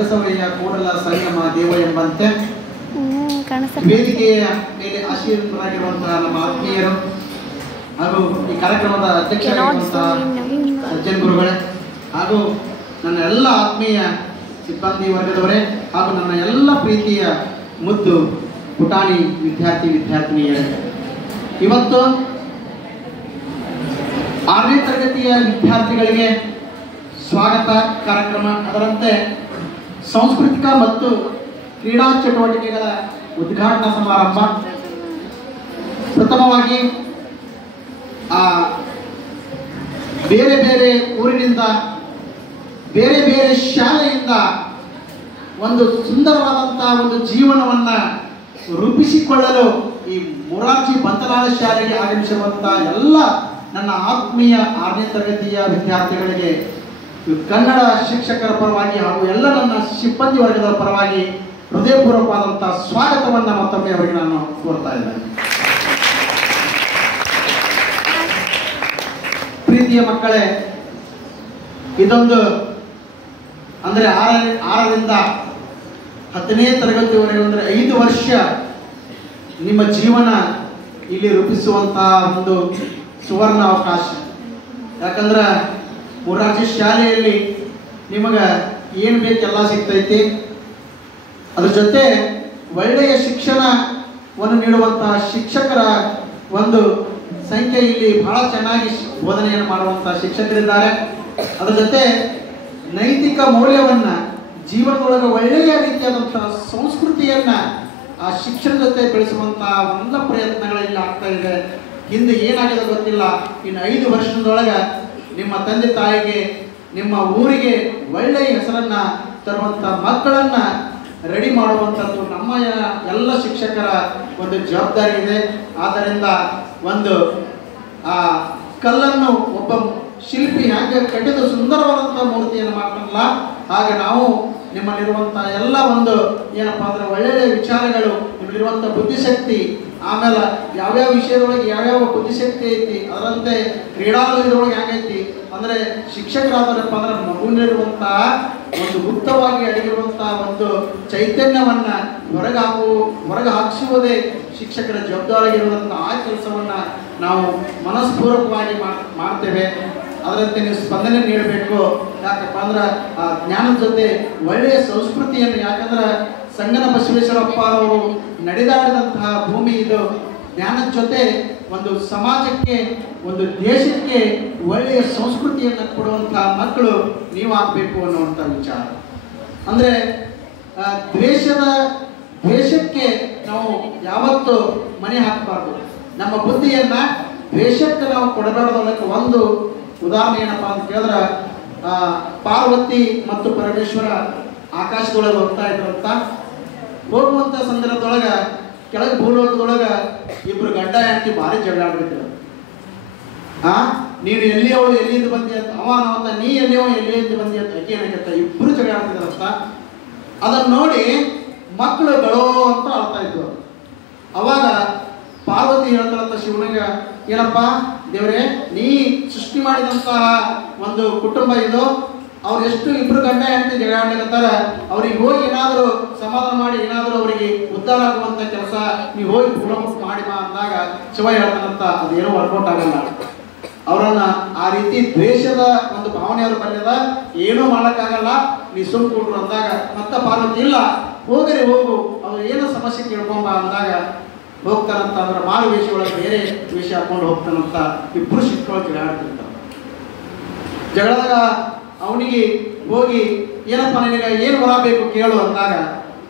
ಬಸವಯ್ಯ ಕೂಡಲ ಸಂಗಮ ದೇವ ಎಂಬಂತೆ ವೇದಿಕೆಯ ಮೇಲೆ ಆಶೀರ್ವರಾಗಿರುವಂತಹ ನಮ್ಮ ಆತ್ಮೀಯರು ಹಾಗೂ ಈ ಕಾರ್ಯಕ್ರಮದ ಅಧ್ಯಕ್ಷರಾಗಿರುವಂತಹ ಸಜ್ಜನ್ ಗುರುಗಳೇ ಹಾಗೂ ನನ್ನ ಎಲ್ಲ ಆತ್ಮೀಯ ಸಿಬ್ಬಂದಿ ವರ್ಗದವರೇ ಹಾಗೂ ನನ್ನ ಎಲ್ಲ ಪ್ರೀತಿಯ ಮುದ್ದು ಪುಟಾಣಿ ವಿದ್ಯಾರ್ಥಿನಿಯರೇ, ಇವತ್ತು 6ನೇ ತರಗತಿಯ ವಿದ್ಯಾರ್ಥಿಗಳಿಗೆ ಸ್ವಾಗತ ಕಾರ್ಯಕ್ರಮ, ಅದರಂತೆ ಸಾಂಸ್ಕೃತಿಕ ಮತ್ತು ಕ್ರೀಡಾ ಚಟುವಟಿಕೆಗಳ ಉದ್ಘಾಟನಾ ಸಮಾರಂಭ. ಪ್ರಥಮವಾಗಿ ಬೇರೆ ಬೇರೆ ಊರಿನಿಂದ ಬೇರೆ ಬೇರೆ ಶಾಲೆಯಿಂದ ಒಂದು ಸುಂದರವಾದಂತಹ ಒಂದು ಜೀವನವನ್ನು ರೂಪಿಸಿಕೊಳ್ಳಲು ಈ ಮೊರಾರ್ಜಿ ಬಂತಲಾಳ ಶಾಲೆಗೆ ಆಗಮಿಸಿರುವಂತಹ ಎಲ್ಲ ನನ್ನ ಆತ್ಮೀಯ 6ನೇ ತರಗತಿಯ ವಿದ್ಯಾರ್ಥಿಗಳಿಗೆ ಕನ್ನಡ ಶಿಕ್ಷಕರ ಪರವಾಗಿ ಹಾಗೂ ಎಲ್ಲ ನನ್ನ ಸಿಬ್ಬಂದಿ ವರ್ಗದ ಪರವಾಗಿ ಹೃದಯಪೂರ್ವಕವಾದಂತಹ ಸ್ವಾಗತವನ್ನು ಮತ್ತೊಮ್ಮೆ ಅವರಿಗೆ ನಾನು ಕೋರ್ತಾ ಇದ್ದೇನೆ. ಪ್ರೀತಿಯ ಮಕ್ಕಳೇ, ಇದೊಂದು ಅಂದರೆ 6ರಿಂದ 10ನೇ ತರಗತಿವರೆಗೆ ಅಂದರೆ 5 ವರ್ಷ ನಿಮ್ಮ ಜೀವನ ಇಲ್ಲಿ ರೂಪಿಸುವಂತಹ ಒಂದು ಸುವರ್ಣ ಅವಕಾಶ. ಯಾಕಂದ್ರೆ ಮೊರಾರ್ಜಿ ಶಾಲೆಯಲ್ಲಿ ನಿಮಗೆ ಏನು ಬೇಕೆಲ್ಲ ಸಿಗ್ತೈತಿ. ಅದ್ರ ಜೊತೆ ಒಳ್ಳೆಯ ಶಿಕ್ಷಣವನ್ನು ನೀಡುವಂತಹ ಶಿಕ್ಷಕರ ಒಂದು ಸಂಖ್ಯೆ ಇಲ್ಲಿ ಬಹಳ ಚೆನ್ನಾಗಿ ಬೋಧನೆಯನ್ನು ಮಾಡುವಂತಹ ಶಿಕ್ಷಕರಿದ್ದಾರೆ. ಅದರ ಜೊತೆ ನೈತಿಕ ಮೌಲ್ಯವನ್ನು ಜೀವನದೊಳಗೆ ಒಳ್ಳೆಯ ರೀತಿಯಾದಂತಹ ಸಂಸ್ಕೃತಿಯನ್ನು ಆ ಶಿಕ್ಷಣ ಜೊತೆ ಬೆಳೆಸುವಂತಹ ಎಲ್ಲ ಪ್ರಯತ್ನಗಳಲ್ಲಿ ಆಗ್ತಾ ಇದೆ. ಹಿಂದೆ ಏನಾಗಿದೆ ಗೊತ್ತಿಲ್ಲ, ಇನ್ನು 5 ವರ್ಷದೊಳಗೆ ನಿಮ್ಮ ತಂದೆ ತಾಯಿಗೆ ನಿಮ್ಮ ಊರಿಗೆ ಒಳ್ಳೆಯ ಹೆಸರನ್ನ ತರುವಂಥ ಮಕ್ಕಳನ್ನ ರೆಡಿ ಮಾಡುವಂಥದ್ದು ನಮ್ಮ ಎಲ್ಲ ಶಿಕ್ಷಕರ ಒಂದು ಜವಾಬ್ದಾರಿ ಇದೆ. ಆದ್ದರಿಂದ ಒಂದು ಆ ಕಲ್ಲನ್ನು ಒಬ್ಬ ಶಿಲ್ಪಿ ಹೇಗೆ ಕಟ್ಟಿದ ಸುಂದರವಾದಂಥ ಮೂರ್ತಿಯನ್ನು ಮಾಡ್ತಾನಲ್ಲ, ಹಾಗೆ ನಾವು ನಿಮ್ಮಲ್ಲಿರುವಂಥ ಎಲ್ಲ ಒಂದು ಏನಪ್ಪ ಅಂದರೆ ಒಳ್ಳೆಯ ವಿಚಾರಗಳು, ನಿಮ್ಮಲ್ಲಿರುವಂಥ ಬುದ್ಧಿಶಕ್ತಿ, ಆಮೇಲೆ ಯಾವ್ಯಾವ ವಿಷಯದೊಳಗೆ ಯಾವ್ಯಾವ ಬುದ್ಧಿಶಕ್ತಿ ಐತಿ, ಅದರಂತೆ ಕ್ರೀಡಾಲಯದೊಳಗೆ ಹೇಗೈತಿ ಅಂದರೆ ಶಿಕ್ಷಕರಾದರಪ್ಪ ಅಂದ್ರೆ ಮಗುವಿನಲ್ಲಿರುವಂತಹ ಒಂದು ಗುಪ್ತವಾಗಿ ಅಡಗಿರುವಂತಹ ಒಂದು ಚೈತನ್ಯವನ್ನು ಹೊರಗೆ ಹಾಕಿಸುವುದೇ ಶಿಕ್ಷಕರ ಜವಾಬ್ದಾರಿಯಾಗಿರುವಂಥ ಆ ಕೆಲಸವನ್ನು ನಾವು ಮನಸ್ಪೂರ್ವಕವಾಗಿ ಮಾಡ್ತೇವೆ. ಅದರಂತೆ ನೀವು ಸ್ಪಂದನೆ ನೀಡಬೇಕು. ಯಾಕಪ್ಪ ಅಂದ್ರೆ ಆ ಜ್ಞಾನದ ಜೊತೆ ಒಳ್ಳೆಯ ಸಂಸ್ಕೃತಿಯನ್ನು, ಯಾಕಂದ್ರೆ ಸಂಗನ ಬಸವೇಶ್ವರಪ್ಪ ಅವರು ನಡೆದಾಡಿದಂತಹ ಭೂಮಿ ಇದು. ಜ್ಞಾನದ ಜೊತೆ ಒಂದು ಸಮಾಜಕ್ಕೆ, ಒಂದು ದೇಶಕ್ಕೆ ಒಳ್ಳೆಯ ಸಂಸ್ಕೃತಿಯನ್ನು ಕೊಡುವಂತಹ ಮಕ್ಕಳು ನೀವು ಆಗಬೇಕು ಅನ್ನುವಂಥ ವಿಚಾರ. ಅಂದರೆ ದ್ವೇಷಕ್ಕೆ ನಾವು ಯಾವತ್ತೂ ಮನೆ ಹಾಕಬಾರ್ದು. ನಮ್ಮ ಬುದ್ಧಿಯನ್ನು ದ್ವೇಷಕ್ಕೆ ನಾವು ಕೊಡಬಾರ್ದಕ್ಕೆ ಒಂದು ಉದಾಹರಣೆ ಏನಪ್ಪ ಅಂತ ಕೇಳಿದ್ರೆ, ಪಾರ್ವತಿ ಮತ್ತು ಪರಮೇಶ್ವರ ಆಕಾಶದೊಳಗೆ ಹೋಗ್ತಾ ಇದ್ರಂತ. ಹೋಗುವಂಥ ಸಂದರ್ಭದೊಳಗೆ ಕೆಳಗೆ ಭೂಲೋಕದೊಳಗೆ ಇಬ್ರು ಗಂಡ ಹೆಂಡತಿ ಭಾರಿ ಜಗಳ ಆಡ್ಬಿಟ್ಟಿದ್ರು. ನೀನು ಎಲ್ಲಿಯವಳು ಎಲ್ಲಿಂದ ಬಂದಿ ಅಂತ ಅವನವಂತ, ನೀ ಎಲ್ಲಿಯೋ ಎಲ್ಲಿಂದ ಬಂದಿ ಅಂತ ಅಕ್ಕಿ ಏನಾಗತ್ತ, ಇಬ್ಬರು ಜಗಳ ಆಡ್ತಿದ್ರಂತ. ಅದನ್ನು ನೋಡಿ ಮಕ್ಕಳು ಗಳೋ ಅಂತ ಆಡ್ತಾ ಇದ್ರು. ಅವಾಗ ಪಾರ್ವತಿ ಹೇಳ್ತಾರಂತ ಶಿವನಿಗೆ, ಏನಪ್ಪ ದೇವರೇ, ನೀ ಸೃಷ್ಟಿ ಮಾಡಿದಂತಹ ಒಂದು ಕುಟುಂಬ ಇದು, ಅವ್ರು ಎಷ್ಟು ಇಬ್ರು ಗಂಡ ಹೆಂಡತಿ ಜಗಳ ಆಡ್ಲಿಕ್ಕಂತಾರ, ಅವ್ರಿಗೆ ಹೋಗಿ ಏನಾದರೂ ಸಮಾಧಾನ ಮಾಡಿ ಏನಾದರೂ ಅವರಿಗೆ ಉದ್ಧಾರ ಆಗುವಂಥ ಕೆಲಸ ನೀವು ಹೋಗಿ ಮಾಡಿ ಬಾ ಅಂದಾಗ ಶಿವ ಹೇಳ್ತಾನಂತ, ಅದೇನೋ ವರ್ಕೌಟ್ ಆಗಲ್ಲ. ಅವರನ್ನ ಆ ರೀತಿ ದ್ವೇಷದ ಒಂದು ಭಾವನೆ ಅವ್ರ ಬಂದಿದ, ಏನೂ ಮಾಡೋಕ್ಕಾಗಲ್ಲ, ನೀ ಸುಮ್ ಕೊಡ್ರು ಅಂದಾಗ ಮತ್ತೆ ಪಾರ್ವತಿ ಇಲ್ಲ ಹೋಗರಿ ಹೋಗು, ಅವ್ರು ಏನೋ ಸಮಸ್ಯೆ ಕೇಳ್ಕೊಂಬ ಅಂದಾಗ ಹೋಗ್ತಾನಂತ. ಅಂದ್ರೆ ಮಾರು ವೇಷ ಒಳಗೆ ಬೇರೆ ವೇಷ ಹಾಕೊಂಡು ಹೋಗ್ತಾನಂತ. ಇಬ್ಬರು ಶಿಕ್ಷಕರು ಜಗಳ ಆಡ್ತಿರ್ತಾರೆ. ಜಗಳದಾಗ ಅವನಿಗೆ ಹೋಗಿ ಏನಪ್ಪ ನಿನಗೆ ಏನು ವರ ಬೇಕು ಕೇಳು ಅಂದಾಗ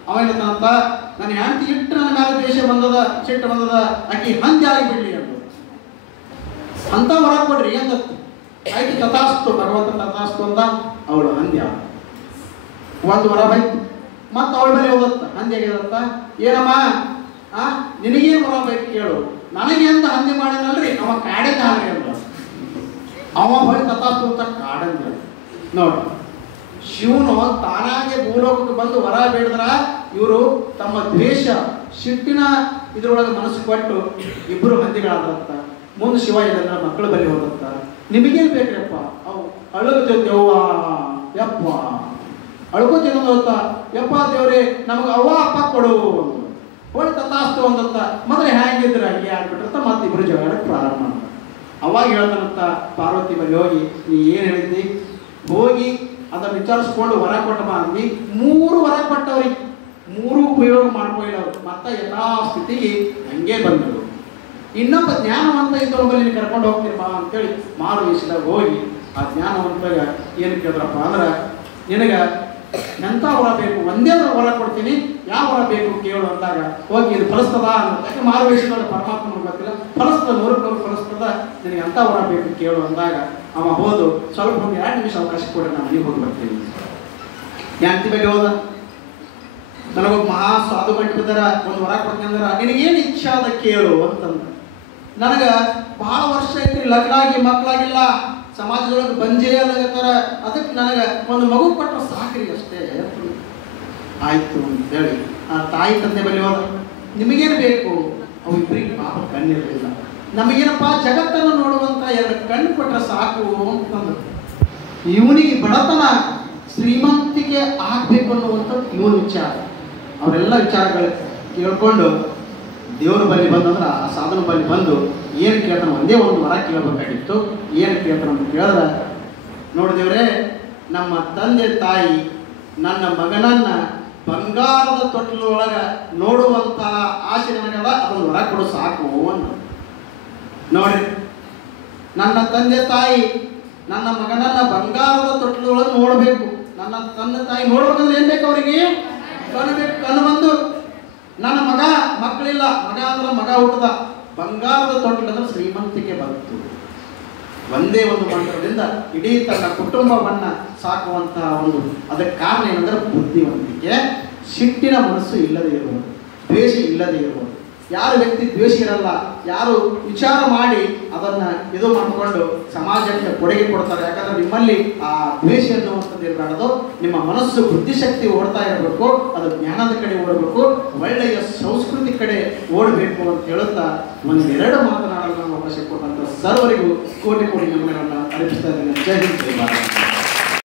ಅವ ಹೇಳ್ತಾನಂತ, ನನ್ನ ಹೆಂಡತಿ ಇಟ್ಟು ನನ್ನ ಮೇಲೆ ದ್ವೇಷ ಬಂದದ, ಸಿಟ್ಟು ಬಂದದ, ಆಕಿ ಹಂದಿ ಆಗಿಬಿಡ್ಲಿ ಅಂತ ಅಂತ ವರ ಕೊಡ್ರಿ ಅಂತ. ಆಯ್ತು ತಥಾಸ್ತು, ಭಗವಂತ ತಥಾಸ್ತು ಅಂದ. ಅವಳು ಹಂದಿ ಒಂದು ವರ ಬೈತು. ಮತ್ತು ಅವಳ ಮೇಲೆ ಹೋದತ್ತ, ಹಂದಿ ಆಗಿದತ್ತ. ಏನಮ್ಮ ನಿನಗೇನು ವರ ಬೇಕು ಕೇಳು, ನನಗೆ ಅಂತ ಹಂದಿ ಮಾಡಿನಲ್ರಿ ಅವ ಕಾಡಿಂದ ಹಾಗೆ ಅಂತ. ಅವ ಬಳಿ ತಥಾಸ್ತು ಅಂತ ಕಾಡಂದ. ನೋಡ್ರಿ, ಶಿವನು ತಾನಾಗೆ ಭೂಲೋಕಕ್ಕೆ ಬಂದು ವರ ಬೇಡಿದ್ರ ಇವರು ತಮ್ಮ ದ್ವೇಷ ಸಿಟ್ಟಿನ ಇದ್ರೊಳಗೆ ಮನಸ್ಸು ಕೊಟ್ಟು ಇಬ್ಬರು ಹಂದಿಗಳಾದಂತ. ಮುಂದೆ ಶಿವ ಇದನ್ನ ಮಕ್ಕಳ ಬಳಿ ಹೋದಂತ. ನಿಮಗೇನು ಬೇಕ್ರಪ್ಪ? ಅವು ಅಳುತ್ತೇವ್ವ ಯಪ್ಪ ಅಳ್ಕೋತೀನಿ ಅಂತ, ಯಪ್ಪ ದೇವ್ರಿ ನಮಗೆ ಅವ್ವ ಅಪ್ಪ ಕೊಡು ಅಂತ ಹೋಗಿ ತಥಾಸ್ತು ಅಂದತ್ತ. ಮೊದಲೇ ಹ್ಯಾಂಗಿದ್ರೆ ಹಂಗೆ ಆಗ್ಬಿಟ್ರಂತ ಮತ್ತೆ ಇಬ್ಬರು ಜಗಳಕ್ಕೆ ಪ್ರಾರಂಭ ಮಾಡ್ತಾರೆ. ಅವಾಗ ಹೇಳ್ತಾನಂತ ಪಾರ್ವತಿ ಬಳಿ ಹೋಗಿ, ನೀ ಏನು ಹೇಳಿದ್ದಿ, ಹೋಗಿ ಅದನ್ನು ವಿಚಾರಿಸ್ಕೊಂಡು ವರ ಕೊಟ್ಟ ಅಂದ್ವಿ. 3 ವರ ಕೊಟ್ಟವ್ರಿಗೆ 3 ಉಪಯೋಗ ಮಾಡ್ಕೊಳ್ಳಿ ಅವರು. ಮತ್ತೆ ಎಲ್ಲ ಸ್ಥಿತಿಗೆ ಹಂಗೆ ಬಂದರು. ಇನ್ನೊಬ್ಬ ಜ್ಞಾನವಂತ ಇದ್ದವ್ರ ಬಳಿ ಕರ್ಕೊಂಡು ಹೋಗ್ತೀರಿ ಬಾ ಅಂತೇಳಿ ಮಾರು ವಯಸ್ಸಿದಾಗ ಹೋಗಿ ಆ ಜ್ಞಾನವಂತಾಗ ಏನು ಕೇಳಿದ್ರಪ್ಪ ಅಂದ್ರೆ, ನಿನಗೆ ಎಂಥ ವರ ಬೇಕು, ಒಂದೇ ವರ ಕೊಡ್ತೀನಿ, ಯಾವ ವರ ಬೇಕು ಕೇಳು ಅಂದಾಗ ಹೋಗಿ ಇದು ಫಲಿಸ್ತದ ಅಂತ. ಯಾಕೆ ಮಾರು ವಯಸ್ಸಿದಾಗ ಪರಮಾತ್ಮನಿಗೆ ಗೊತ್ತಿಲ್ಲ, ಫಲಿಸ್ತದ 100% ಫಲಿಸ್ತದ, ನಿನಗೆ ಎಂಥ ವರ ಬೇಕು ಕೇಳು ಅಂದಾಗ ಅವ ಹೋದು ಸ್ವಲ್ಪ ಒಂದು 2 ನಿಮಿಷ ಅವಕಾಶ ಕೊಡಿ, ನಾನು ಮನೆಗೆ ಹೋಗಿ ಬರ್ತೀನಿ. ಯಾಂತಿ ಬಗ್ಗೆ ಹೋದ, ನನಗೊಬ್ಬ ಮಹಾ ಸಾಧು ಗಂಟು ಬಿದ್ದಾರ, ಒಂದು ವರ ಕೊಡ್ತೀನಿ ಅಂದ್ರೆ ನಿನಗೇನು ಇಚ್ಛೆ ಅದ ಕೇಳು ಅಂತಂದ. ನನಗೆ ಬಹಳ ವರ್ಷ ಐತಿ, ಲಗ್ನ ಆಗಿ ಮಕ್ಕಳಾಗಿಲ್ಲ, ಸಮಾಜದೊಳಗೆ ಬಂಜೆ ಆಗತ್ತಾರ, ಅದಕ್ಕೆ ನನಗೆ ಒಂದು ಮಗು ಕೊಟ್ಟರೆ ಸಾಕ್ರಿ ಅಷ್ಟೇ. ಆಯ್ತು ಅಂತೇಳಿ ಆ ತಾಯಿ ತಂದೆ ಬಳಿ ಹೋದ. ನಿಮಗೇನು ಬೇಕು? ಅವು ಇಬ್ಬರಿಗೆ ಪಾಪ ಕಣ್ಣಿರಲಿಲ್ಲ. ನಮಗೇನಪ್ಪ ಜಗತ್ತನ್ನು ನೋಡುವಂಥ 2 ಕಣ್ಣು ಕೊಟ್ಟರೆ ಸಾಕು ಅಂತಂದ್ರು. ಇವನಿಗೆ ಬಡತನ ಶ್ರೀಮಂತಿಕೆ ಆಗಬೇಕು ಅನ್ನುವಂಥದ್ದು ಇವನ ವಿಚಾರ. ಅವರೆಲ್ಲ ವಿಚಾರಗಳು ಕೇಳ್ಕೊಂಡು ದೇವ್ರ ಬಳಿ ಬಂದಂದ್ರೆ ಆ ಸಾಧನ ಬಳಿ ಬಂದು ಏನು ಕೇಳ್ತಾನೆ, ಒಂದೇ ಒಂದು ವರ ಕೇಳಬೇಕಾಗಿತ್ತು. ಏನು ಕೇಳ್ತಾನೆ ಅಂತ ಕೇಳಿದ್ರೆ, ನೋಡಿ ದೇವ್ರೇ, ನಮ್ಮ ತಂದೆ ತಾಯಿ ನನ್ನ ಮಗನನ್ನ ಬಂಗಾರದ ತೊಟ್ಟಿಲೊಳಗೆ ನೋಡುವಂಥ ಆಸೆ ನನಗದ, ಅದೊಂದು ವರ ಕೊಡು ಸಾಕು ಅಂತ. ನೋಡ್ರಿ, ನನ್ನ ತಂದೆ ತಾಯಿ ನನ್ನ ಮಗನನ್ನ ಬಂಗಾರದ ತೊಟ್ಟಿಲೊಳಗೆ ನೋಡಬೇಕು. ನನ್ನ ತಂದೆ ತಾಯಿ ನೋಡ್ಬೇಕಂದ್ರೆ ಏನು ಬೇಕು ಅವರಿಗೆ? ಕಣ್ಣು ಬೇಕು. ಕಣ್ಣು ಬಂದು ನನ್ನ ಮಕ್ಕಳಿಲ್ಲ, ಮಗ ಅಂದ್ರೆ ಮಗ ಹುಟ್ಟದ, ಬಂಗಾರದ ತೊಟ್ಟಿಲಂದ್ರೆ ಶ್ರೀಮಂತಿಕೆ ಬಂತು. ಒಂದೇ ಒಂದು ಮಂತ್ರದಿಂದ ಇಡೀ ತನ್ನ ಕುಟುಂಬವನ್ನ ಸಾಕುವಂತಹ ಅದಕ್ಕೆ ಕಾರಣ ಏನಂದ್ರೆ ಬುದ್ಧಿವಂತಿಕೆ, ಸಿಟ್ಟಿನ ಮನಸ್ಸು ಇಲ್ಲದೆ ಇರುವುದು, ದ್ವೇಷ ಇಲ್ಲದೆ ಇರುವುದು. ಯಾರು ವ್ಯಕ್ತಿ ದ್ವೇಷ ಇರಲ್ಲ, ಯಾರು ವಿಚಾರ ಮಾಡಿ ಅದನ್ನ ಇದು ಮಾಡಿಕೊಂಡು ಸಮಾಜಕ್ಕೆ ಕೊಡುಗೆ ಕೊಡ್ತಾರೆ. ಯಾಕಂದ್ರೆ ನಿಮ್ಮಲ್ಲಿ ಆ ದ್ವೇಷ ಅನ್ನುವಂಥದ್ದು ಇರಬಾರ್ದು. ನಿಮ್ಮ ಮನಸ್ಸು ಬುದ್ಧಿಶಕ್ತಿ ಓಡ್ತಾ ಇರಬೇಕು, ಅದು ಜ್ಞಾನದ ಕಡೆ ಓಡಬೇಕು, ಒಳ್ಳೆಯ ಸಂಸ್ಕೃತಿ ಕಡೆ ಓಡಬೇಕು ಅಂತ ಹೇಳುತ್ತಾ 1-2 ಮಾತನಾಡಲು ನಾವು ಅವಕಾಶ ಕೊಟ್ಟಂತ ಸರ್ವರಿಗೂ ಕೋಟಿ ನಮನಗಳನ್ನು ಅರ್ಪಿಸ್ತಾ ಇದ್ದೇನೆ. ಜೈ ಹಿಂದ್, ಜೈ ಭಾರತ.